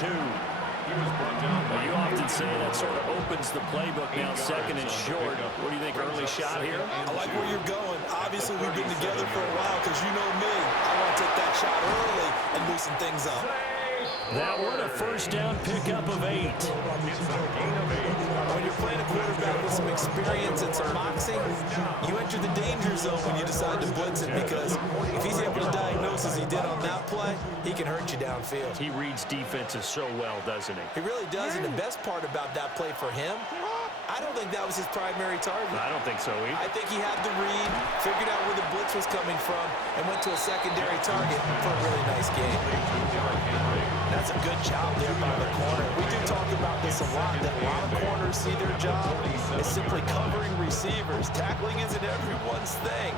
2. Well, you often say that sort of opens the playbook now, second and short. What do you think, early shot here? I like where you're going. Obviously, we've been together for a while because you know me. I want to take that shot early and loosen things up. That one a first down pickup of 8. When you're playing a quarterback with some experience and some moxie, you enter the danger zone when you decide to blitz it because if he's able to diagnose as he did on that play, he can hurt you downfield. He reads defenses so well, doesn't he? He really does, and the best part about that play for him, I don't think that was his primary target. I don't think so either. I think he had the read, figured out where the blitz was coming from, and went to a secondary target for a really nice game. That's a good job there by the corner. We do talk about this a lot, that a lot of corners see their job is simply covering receivers. Tackling isn't everyone's thing.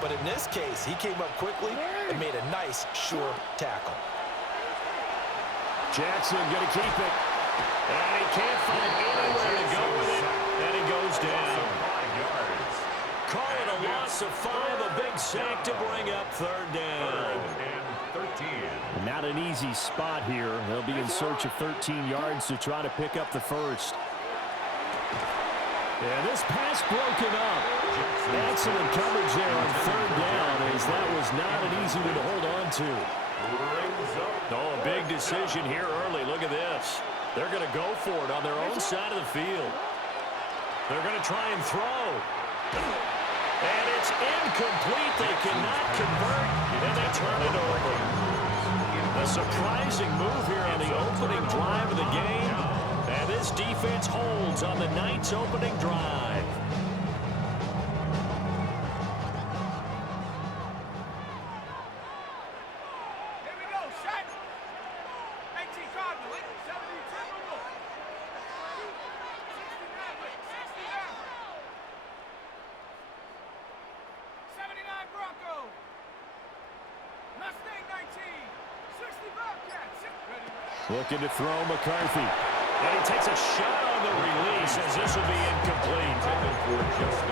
But in this case, he came up quickly and made a nice, sure tackle. Jackson going to keep it. And he can't find anywhere to go with it. And he goes down. Call it a loss of 5, a big sack to bring up third down. Not an easy spot here. They'll be in search of 13 yards to try to pick up the first. And this pass broken up. Excellent coverage there on third down, as that was not an easy one to hold on to. Oh, a big decision here early. Look at this. They're going to go for it on their own side of the field. They're going to try and throw. And it's incomplete. They cannot convert, and they turn it over. A surprising move here on the opening drive of the game. And this defense holds on the Knights' opening drive. Here we go, set. 18 Cardinal, 79 Bronco. Mustang 19. 60 Bobcats. Looking to throw McCarthy. And he takes a shot on the release, as this will be incomplete.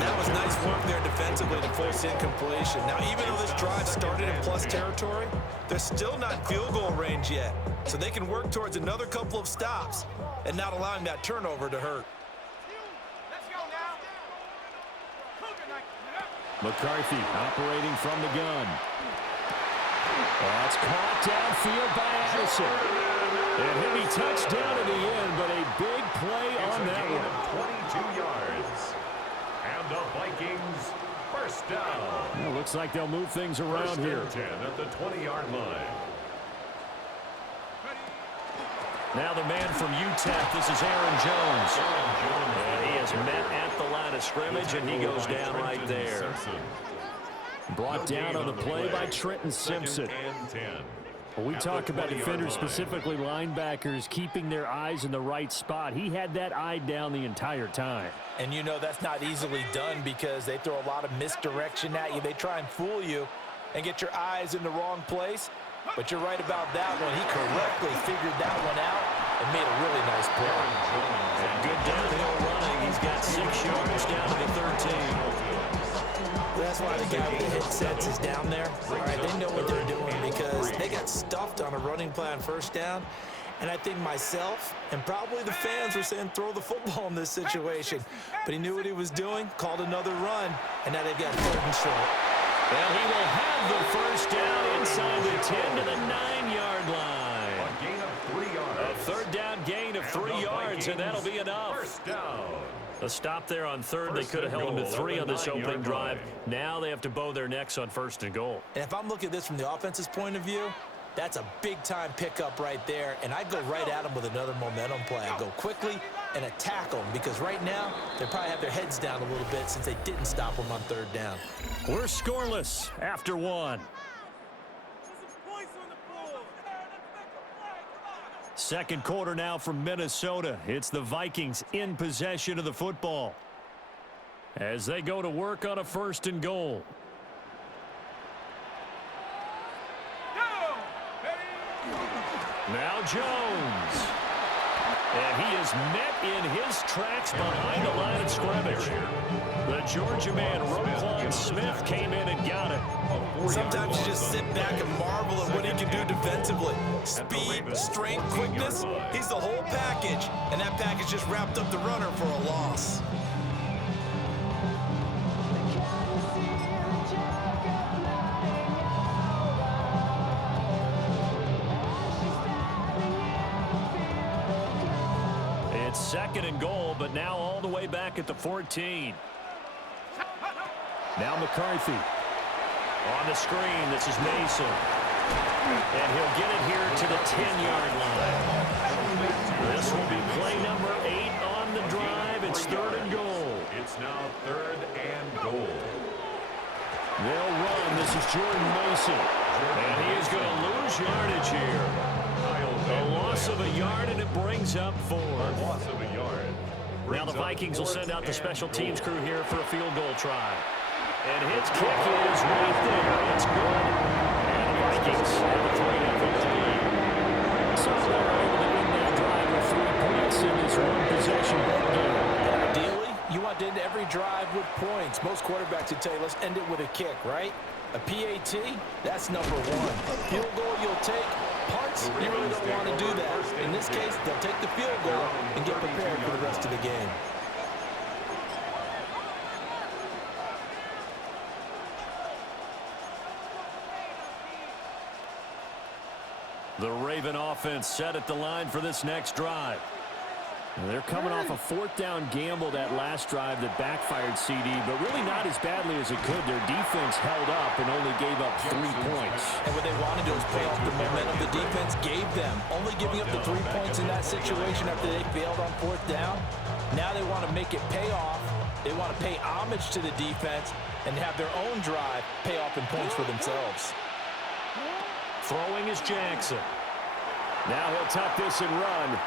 That was nice work there defensively to force incompletion. Now, even though this drive started in plus territory, they're still not in field goal range yet. So they can work towards another couple of stops and not allowing that turnover to hurt. Let's go now. McCarthy operating from the gun. That's caught downfield by Addison. And he'll be touchdown in the end, but a big play on that one. 22 yards. And the Vikings first down. Well, looks like they'll move things around here. 10 at the 20-yard line. Now the man from UTEP, this is Aaron Jones. And he is met at the line of scrimmage, and he goes down right there. Brought down on the play by Trenton Simpson. Well, we talk about defenders, specifically linebackers, keeping their eyes in the right spot. He had that eye down the entire time. And you know that's not easily done because they throw a lot of misdirection at you. They try and fool you and get your eyes in the wrong place. But you're right about that one. He correctly figured that one out and made a really nice play. And good downhill running. He's got 6 yards down to the 13. That's why the guy with the headsets is down there. All right, they know what they're doing because they got stuffed on a running play on first down. And I think myself and probably the fans were saying throw the football in this situation. But he knew what he was doing, called another run, and now they've got third and short. Well, he will have the first down inside the 10 to the 9-yard line. A gain of 3 yards. A third down gain of 3 yards, and that'll be enough. First down. A stop there on third. They could have held him to 3 on this opening drive. Now they have to bow their necks on first and goal. And if I'm looking at this from the offense's point of view, that's a big-time pickup right there, and I'd go right at him with another momentum play. I'd go quickly and attack them because right now they probably have their heads down a little bit since they didn't stop them on third down. We're scoreless after 1. Second quarter now from Minnesota. It's the Vikings in possession of the football as they go to work on a first and goal. Now Jones. And he is met in his tracks behind the line of scrimmage. The Georgia man, Roquan Smith, came in and got it. Sometimes you just sit back and marvel at what he can do defensively. Speed, strength, quickness, he's the whole package. And that package just wrapped up the runner for a loss. It's 2nd and goal, but now all the way back at the 14. Now McCarthy. On the screen, this is Mason. And he'll get it here to the 10-yard line. This will be play number 8 on the drive. It's 3rd and goal. It's now 3rd and goal. They'll run. This is Jordan Mason. And he is going to lose yardage here. A loss of a yard, and it brings up 4. Loss of a yard. Now the Vikings will send out the special teams crew here for a field goal try. And his kick is right there. It's good. And the Vikings have a 3-0 lead. So they're able to win that drive with 3 points in this one-possession ball game. Ideally, you want to end every drive with points. Most quarterbacks would tell you, let's end it with a kick, right? A PAT, that's number 1. Field goal you'll take. Punts, you really don't want to do that. In this case, they'll take the field goal and get prepared for the rest of the game. The Raven offense set at the line for this next drive. They're coming off a 4th down gamble that last drive that backfired CD, but really not as badly as it could. Their defense held up and only gave up 3 points. And what they wanted to do was play off the momentum the defense gave them. Only giving up the 3 points in that situation after they failed on 4th down. Now they want to make it pay off. They want to pay homage to the defense and have their own drive pay off in points for themselves. Throwing is Jackson. Now he'll tuck this and run.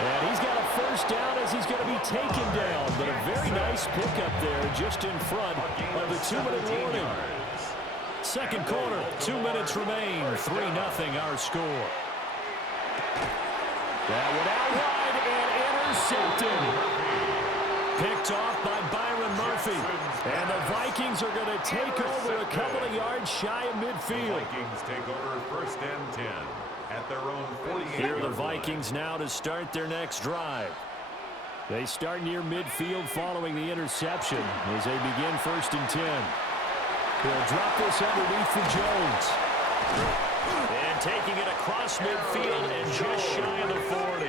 And he's got a 1st down as he's going to be taken down. But a very nice pickup there just in front of the 2-minute warning. 2nd quarter, 2 minutes remain. 3-0 our score. That one out wide and intercepted. Picked off by Byron Murphy. And the Vikings are going to take over a couple of yards shy of midfield. Vikings take over 1st and 10 at their own 48. Here are the Vikings now to start their next drive. They start near midfield following the interception as they begin 1st and 10. He'll drop this underneath for Jones. And taking it across midfield and just shy of the 40.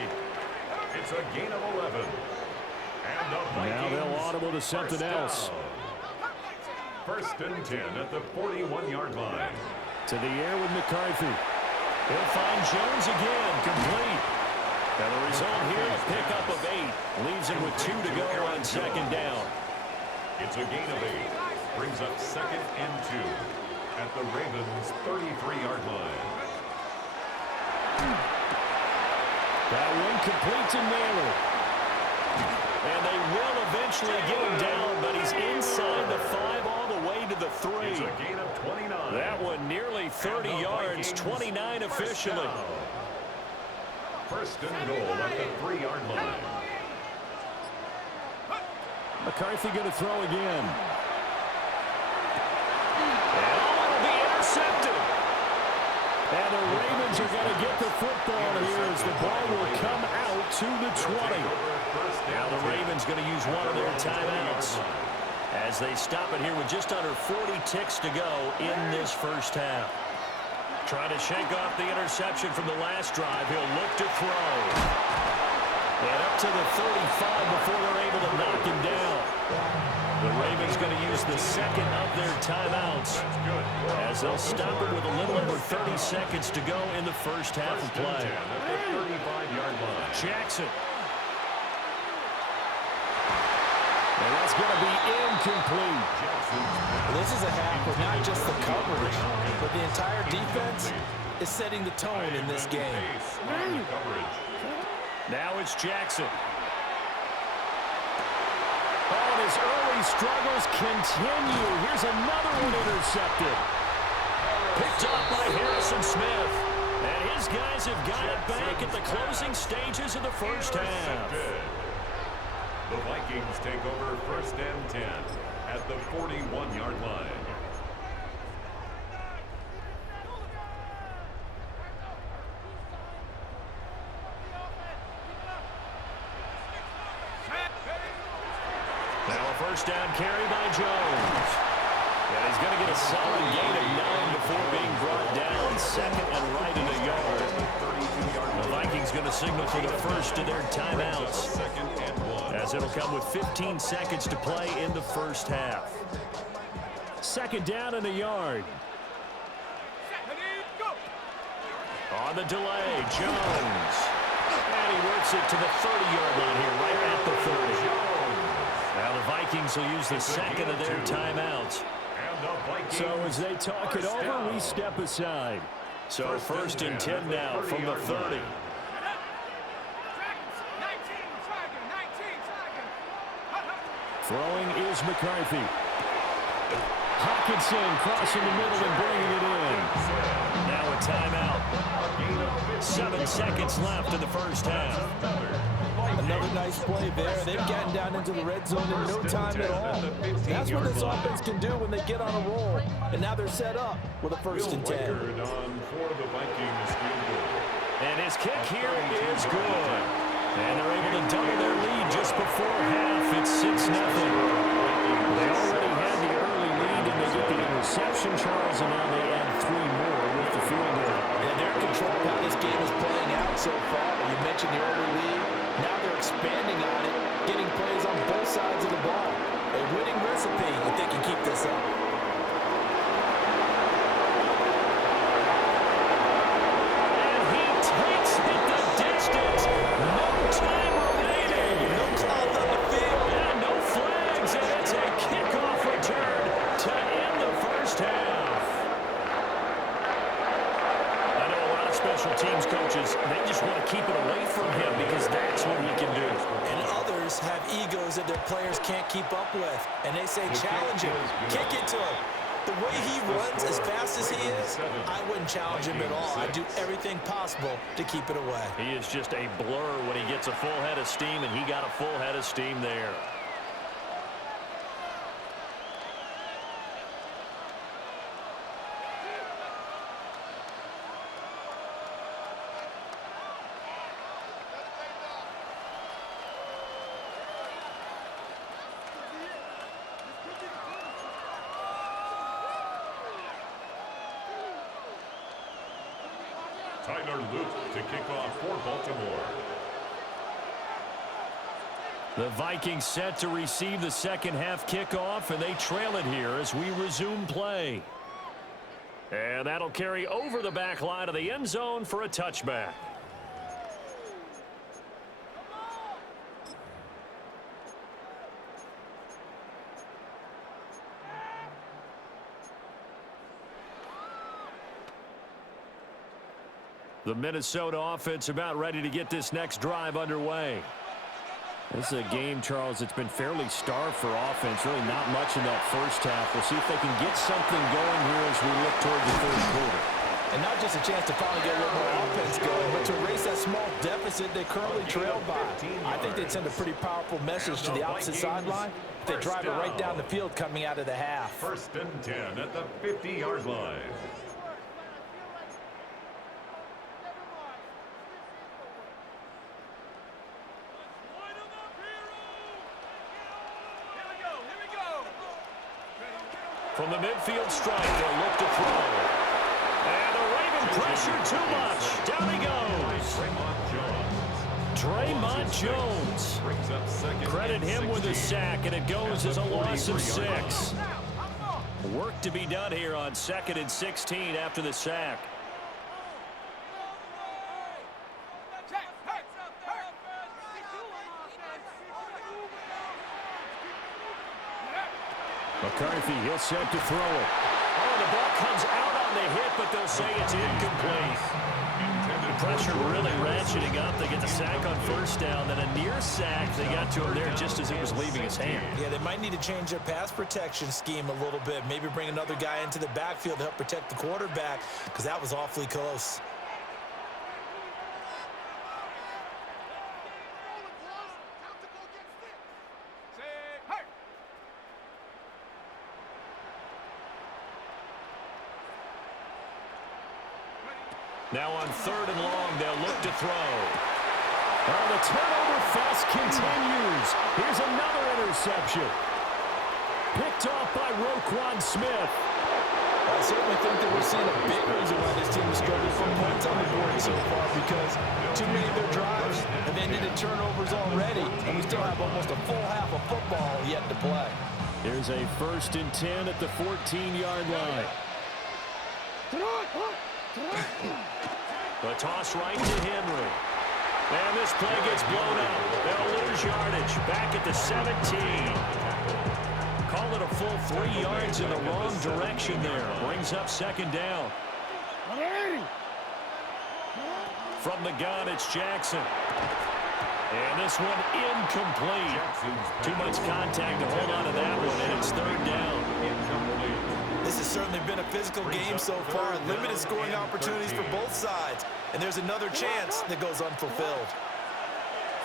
It's a gain of 11. And the Vikings now they'll audible to something else. 1st and 10 at the 41-yard line. To the air with McCarthy. He'll find Jones again, complete. And the result here, a pickup of 8. Leaves him with 2 to go on 2nd down. It's a gain of 8. Brings up 2nd and 2 at the Ravens' 33-yard line. That one complete to Naylor. And they will eventually get him down, but he's inside the 5 all the way to the 3. It's a gain of 29. That one nearly 30 yards, 29 officially. 1st and goal at the 3-yard line. McCarthy going to throw again. And it'll be intercepted. And the Ravens are going to get the football here as the ball will come out to the 20. Now the Ravens going to use one of their timeouts as they stop it here with just under 40 ticks to go in this 1st half. Trying to shake off the interception from the last drive. He'll look to throw. And up to the 35 before they're able to knock him down. The Ravens going to use the 2nd of their timeouts as they'll stop it with a little over 30 seconds to go in the 1st half of play. At the 35-yard line. Jackson. And that's going to be incomplete. This is a half with not just the coverage, but the entire defense is setting the tone in this game. Now it's Jackson. Oh, and his early struggles continue. Here's another one intercepted. Picked up by Harrison Smith. And his guys have got it back at the closing stages of the 1st half. The Vikings take over 1st and 10 at the 41-yard line. Now a first down carry by Jones. And he's going to get a solid gain of 9 before being brought down. Second and right in the yard. The Vikings going to signal for the first of their timeouts, as it'll come with 15 seconds to play in the first half. Second down in the yard. On the delay, Jones. And he works it to the 30-yard line here, right at the 30. Now the Vikings will use the second of their timeouts. So as they talk it over, we step aside. So first and 10 now from the 30. Throwing is McCarthy. Hawkinson crossing the middle and bringing it in. Now a timeout. 7 seconds left in the first half. Another nice play there. They've gotten down into the red zone in no time at all. That's what this offense can do when they get on a roll. And now they're set up with a first and 10. And his kick here is good. And they're able to double their lead just before half. It's 6-0. They already had the early lead, and they get the interception, Charles, and now they add 3 more with the field goal. And they're in control of how this game is playing out so far. You mentioned the early lead. Now they're expanding on it, getting plays on both sides of the ball. A winning recipe if they can keep this up. And he takes it the distance. No time remaining. No cloth on the field. And no flags, and it's a kickoff return to end the first half. I know a lot of special teams coaches, they just want to keep it away from him because that's what he can do. And others have egos that their players can't keep up with. And they say, challenge him, kick it to him. The way he runs as fast as he is, I wouldn't challenge him at all. I'd do everything possible to keep it away. He is just a blur when he gets a full head of steam, and he got a full head of steam there. Tyler Luke to kick off for Baltimore. The Vikings set to receive the second half kickoff, and they trail it here as we resume play. And that'll carry over the back line of the end zone for a touchback. The Minnesota offense about ready to get this next drive underway. This is a game, Charles, that's been fairly starved for offense. Really not much in that first half. We'll see if they can get something going here as we look toward the third quarter. And not just a chance to finally get a little more offense going, but to erase that small deficit they currently trailed by. I think they'd send a pretty powerful message to the opposite sideline if they drive it right down the field coming out of the half. First and 10 at the 50-yard line. From the midfield stripe, they'll look to throw. And the Raven pressure too much. Down he goes. Draymond Jones. Credit him with a sack, and it goes as a loss of 6. Work to be done here on 2nd and 16 after the sack. McCarthy, he'll set to throw it. Oh, the ball comes out on the hit, but they'll say it's incomplete. The pressure really ratcheting up. They get the sack on first down, then a near sack. They got to him there just as it was leaving his hand. Yeah, they might need to change their pass protection scheme a little bit. Maybe bring another guy into the backfield to help protect the quarterback, because that was awfully close. Now on 3rd and long, they'll look to throw. Oh, the turnover fest continues. Here's another interception. Picked off by Roquan Smith. I certainly think that we're seeing a big reason why this team is struggling for points on the board so far, because too many of their drives have ended in turnovers already, and we still have almost a full half of football yet to play. Here's a 1st and 10 at the 14-yard line. The toss right to Henry. And this play gets blown up. They'll lose yardage. Back at the 17. Call it a full 3 yards in the wrong direction there. Brings up 2nd down. From the gun, it's Jackson. And this one incomplete. Too much contact to hold on to that one, and it's 3rd down. This has certainly been a physical game so far. Limited scoring opportunities for both sides. And there's another chance that goes unfulfilled.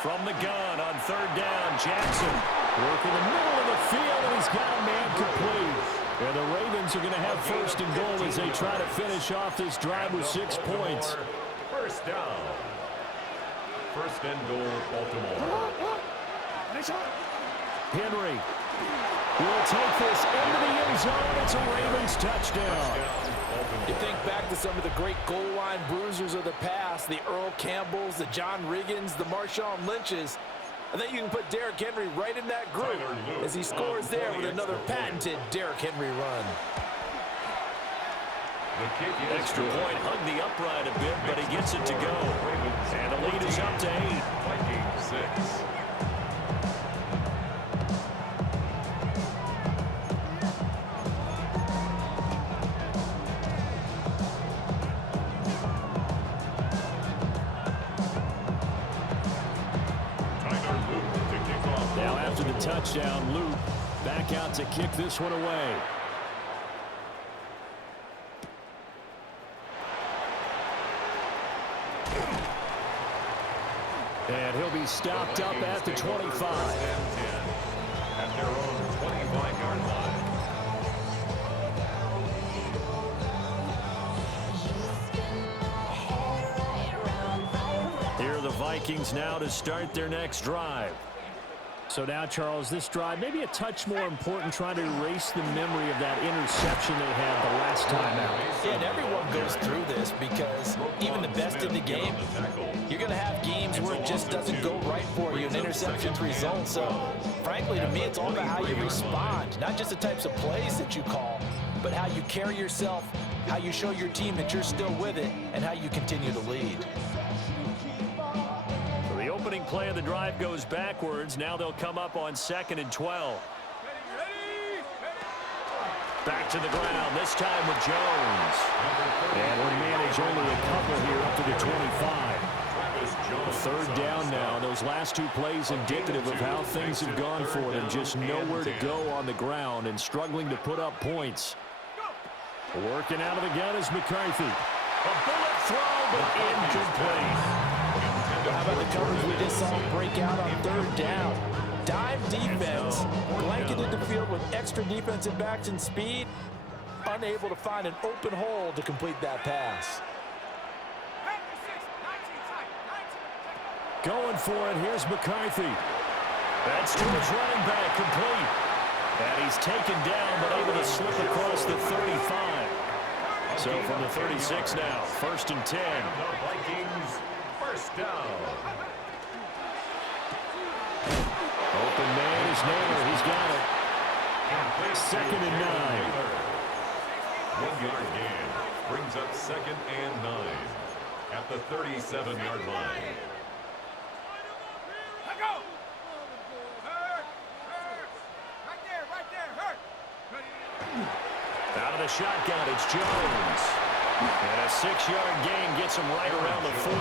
From the gun on 3rd down, Jackson working the middle of the field, and he's got a man complete. And the Ravens are going to have 1st and goal as they try to finish off this drive with 6 points. 1st down. 1st and goal, Baltimore. Henry will take this into the end zone. It's a Ravens touchdown. You think back to some of the great goal line bruisers of the past, the Earl Campbells, the John Riggins, the Marshawn Lynches. I think you can put Derrick Henry right in that group as he scores there with another patented Derrick Henry run. Extra point hung the upright a bit, but he gets it to go. And the lead is up to 8. Vikings 6. Now after the touchdown, Luke back out to kick this one away. And he'll be stopped up at the 25. At their own 25-yard line. Here are the Vikings now to start their next drive. So now, Charles, this drive may be a touch more important, trying to erase the memory of that interception they had the last time out. Yeah, and everyone goes through this because even the best in the game, you're going to have games where it just doesn't go right for you and interceptions result. So, frankly, to me, it's all about how you respond, not just the types of plays that you call, but how you carry yourself, how you show your team that you're still with it, and how you continue to lead. The opening play of the drive goes backwards. Now they'll come up on 2nd and 12. Back to the ground, this time with Jones. And we manage only a couple here up to the 25. 3rd down now. Those last 2 plays indicative of how things have gone for them. Just nowhere to go on the ground and struggling to put up points. Working out of the gun is McCarthy. A bullet throw, but incomplete. How about the coverage we just saw break out on 3rd down? Dive defense, blanketed the field with extra defensive backs and speed, unable to find an open hole to complete that pass. Going for it, here's McCarthy. That's to his running back, complete. And he's taken down, but able to slip across the 35. So from the 36 now, 1st and 10. The Vikings, 1st down. Open man is Naylor. He's got it. 2nd and 9. 1-yard gain brings up 2nd and 9 at the 37-yard line. Let go. Right there, hurt. Out of the shotgun, it's Jones. And a 6-yard gain gets him right around the 43.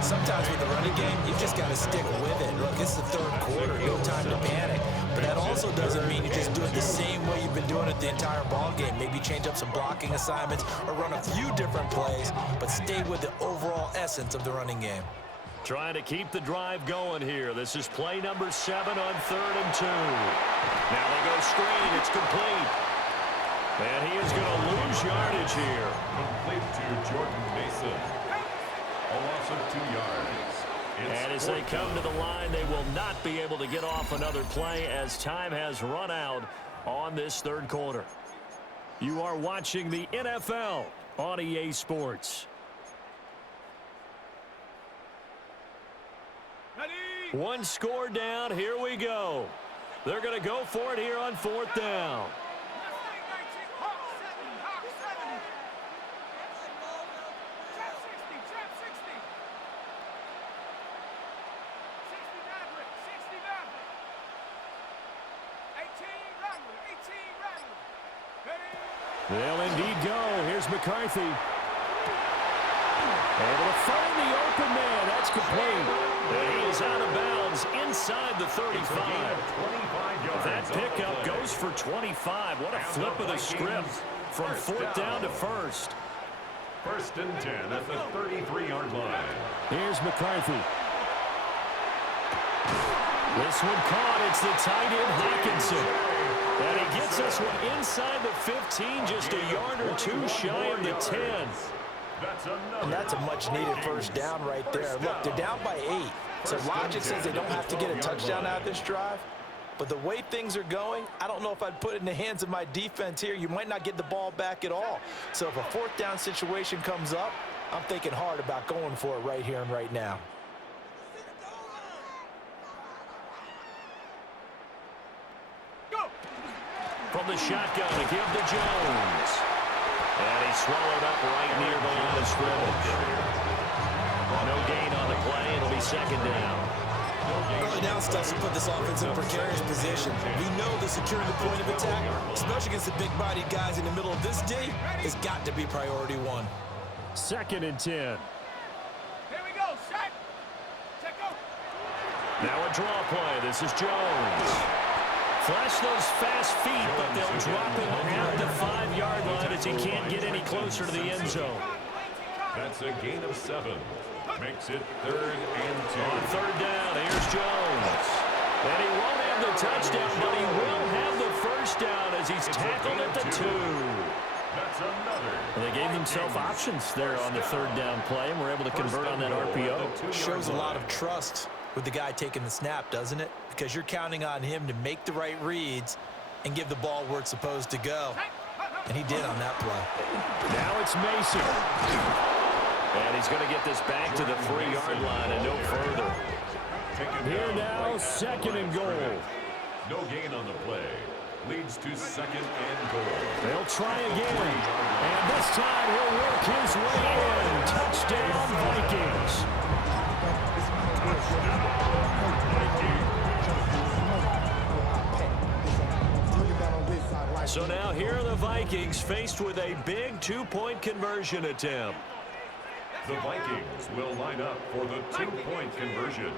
Sometimes with the running game, you just got to stick with it. Look, it's the 3rd quarter, no time to panic. But that also doesn't mean you just do it the same way you've been doing it the entire ball game. Maybe change up some blocking assignments or run a few different plays, but stay with the overall essence of the running game. Trying to keep the drive going here. This is play number 7 on 3rd and 2. Now they go screen. It's complete. And he is going to lose yardage here. Complete to Jordan Mason. A loss of 2 yards. And as they come to the line, they will not be able to get off another play as time has run out on this third quarter. You are watching the NFL on EA Sports. Ready? One score down. Here we go. They're going to go for it here on fourth down. They'll indeed go. Here's McCarthy. Able to find the open man. That's complete. And he is out of bounds inside the 35. That pickup goes for 25. What a flip of the script from fourth down to first. 1st and 10 at the 33-yard line. Here's McCarthy. This one caught. It's the tight end Hawkinson. And he gets this one inside the 15, just a yard or two shy of the 10. And that's a much-needed first down right there. Look, they're down by 8. So logic says they don't have to get a touchdown out of this drive. But the way things are going, I don't know if I'd put it in the hands of my defense here. You might not get the ball back at all. So if a fourth down situation comes up, I'm thinking hard about going for it right here and right now. From the shotgun to give to Jones. And he's swallowed up right near the line of scrimmage. No gain on the play. It'll be second down. Early down stuff to put this offense in a precarious position. We know the securing the point of attack, especially against the big-bodied guys in the middle of this D, has got to be priority one. 2nd and 10. Here we go, set. Check go. Now a draw play. This is Jones. Flash those fast feet, but they'll drop him at the 5-yard line as he can't get any closer to the end zone. That's a gain of 7. Makes it 3rd and 2. On third down, here's Jones. And he won't have the touchdown, but he will have the first down as he's tackled at the 2. That's another. Well, they gave themselves options there on the third down play, and were able to convert on that RPO. Shows a lot of trust with the guy taking the snap, doesn't it? Because you're counting on him to make the right reads and give the ball where it's supposed to go. And he did on that play. Now it's Mason. And he's going to get this back to the 3-yard line and no further. Here now, 2nd and goal. No gain on the play. Leads to 2nd and goal. They'll try again. And this time he'll work his way in. Touchdown, Vikings. So now here are the Vikings faced with a big 2-point conversion attempt. The Vikings will line up for the 2-point conversion.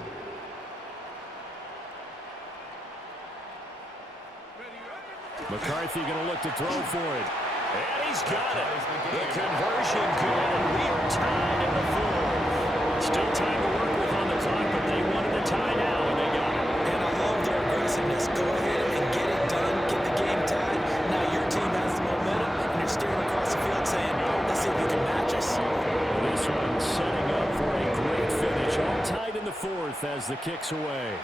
McCarthy going to look to throw for it. And he's got it. The conversion good. We are tied in the 4th. Still time to work with on the clock, but they wanted the tie now, and they got it. And I love their aggressiveness. Go ahead and get it done. Get the game tied. Now your team has the momentum, and you're staring across the field saying, let's see if you can match us. This one setting up for a great finish. All tied in the 4th as the kick's away.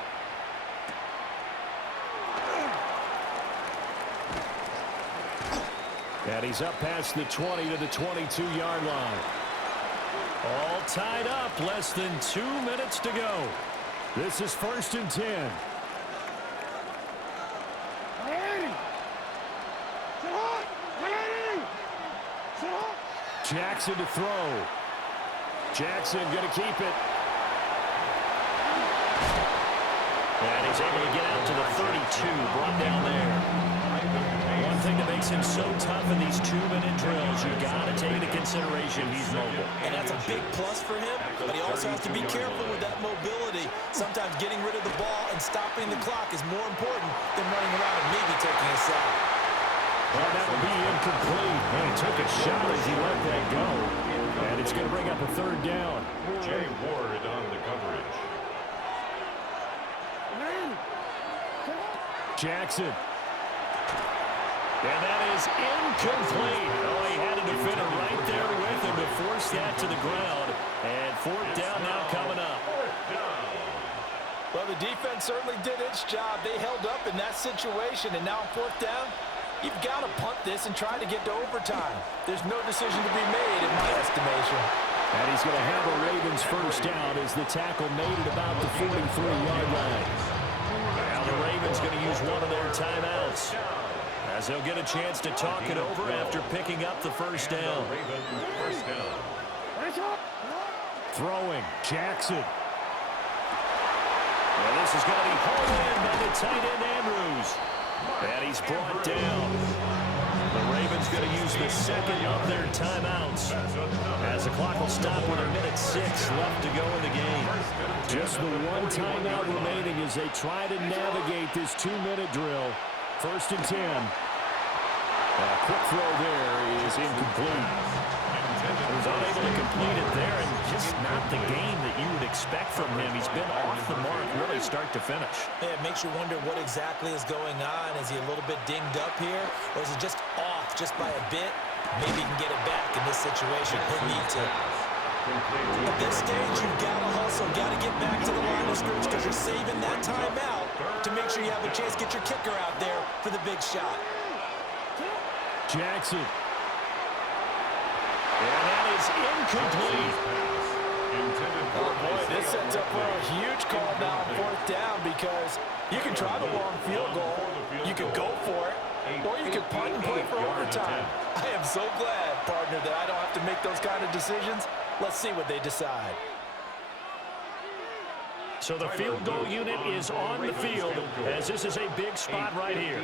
And he's up past the 20 to the 22-yard line. All tied up, less than 2 minutes to go. This is 1st and 10. Jackson to throw. Jackson going to keep it. And he's able to get out to the 32, brought down there. One thing that makes him so tough in these 2-minute drills, you got to take into consideration he's mobile. And that's a big plus for him, but he also has to be careful with that mobility. Sometimes getting rid of the ball and stopping the clock is more important than running around and maybe taking a sack. Well, that will be incomplete. And he took a shot as he let that go. And it's going to bring up a 3rd down. Jay Ward on the coverage. Jackson. And that is incomplete. Oh, he had a defender right there with him to force that to the ground. And fourth down now coming up. Well, the defense certainly did its job. They held up in that situation, and now on fourth down, you've got to punt this and try to get to overtime. There's no decision to be made in my estimation. And he's going to have a Ravens first down as the tackle made it about the 43-yard line. Now the Ravens going to use one of their timeouts, as they'll get a chance to talk it over after picking up the first down. Throwing, Jackson. And this is going to be hauled in by the tight end, Andrews. And he's brought down. The Ravens going to use the second of their timeouts, as the clock will stop with a minute 6 left to go in the game. Just the one timeout remaining as they try to navigate this 2-minute drill. First and 10. A quick throw there is incomplete. He was unable to complete it there, and just not the game that you would expect from him. He's been off the mark really start to finish. Yeah, it makes you wonder what exactly is going on. Is he a little bit dinged up here, or is he just off just by a bit? Maybe he can get it back in this situation. He'll need to. At this stage, you've got to hustle, got to get back to the line of scrimmage because you're saving that timeout to make sure you have a chance to get your kicker out there for the big shot. Jackson. And that is incomplete. Oh, boy, this sets up for a huge call now on fourth down because you can try the long field goal, you can go for it, or you can punt and play for overtime. I am so glad, partner, that I don't have to make those kind of decisions. Let's see what they decide. So the field goal unit is on the field, as this is a big spot right here.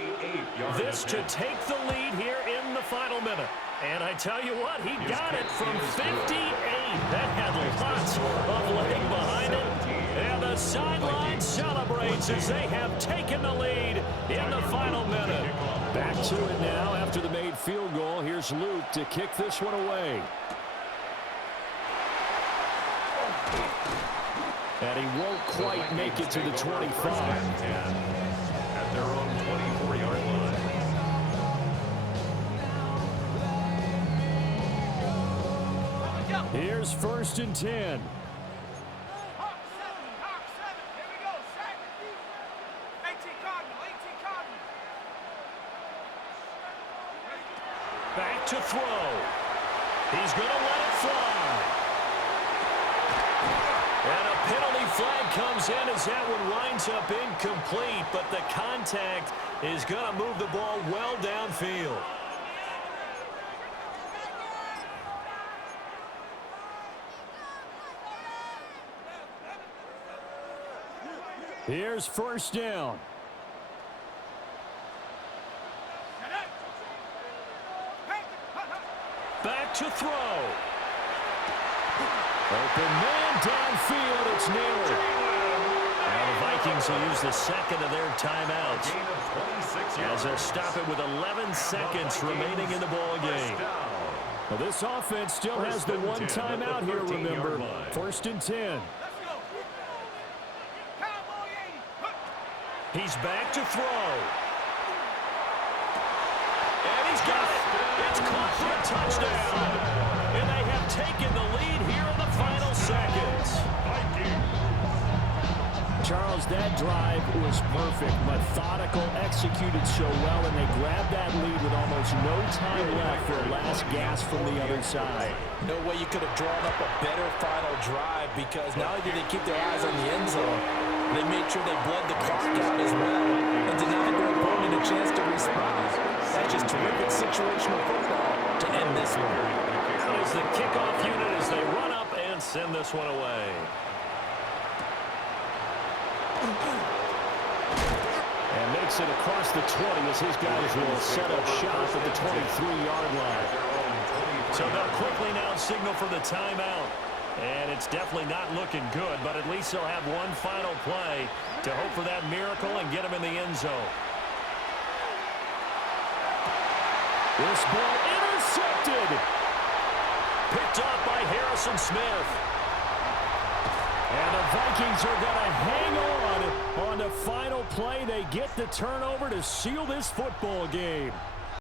This to take the lead here in the final minute. And I tell you what, he got it from 58. That had lots of leg behind it. And the sideline celebrates as they have taken the lead in the final minute. Back to it now after the made field goal. Here's Luke to kick this one away. And he won't quite make it to the 25. At their own 24-yard line. Here's first and 10. Hawk 7. Here we go, set. 18 Cardinal, 18 Cardinal. Back to throw. He's going to let it fly. And a penalty flag comes in as that one winds up incomplete, but the contact is going to move the ball well downfield. Here's first down. Back to throw. Open man downfield. It's Naylor. Now the Vikings will use the second of their timeouts, as they'll stop it with 11 seconds remaining in the ball game. Well, this offense still has the one timeout here, remember. First and 10. He's back to throw. And he's got it. It's caught for a touchdown. And they have taken the lead here in the final seconds. Charles, that drive was perfect. Methodical, executed so well, and they grabbed that lead with almost no time left for a last gasp from the other side. No way you could have drawn up a better final drive, because not only did they keep their eyes on the end zone, they made sure they bled the clock out as well and denied their opponent a chance to respond. That's just terrific situational football to end this one. As the kickoff unit as they run up and send this one away. And makes it across the 20 as his guys will set up shop at the 23-yard line. So they'll quickly now signal for the timeout. And it's definitely not looking good, but at least they'll have one final play to hope for that miracle and get him in the end zone. This ball intercepted. Picked off by Harrison Smith. And the Vikings are going to hang on the final play. They get the turnover to seal this football game.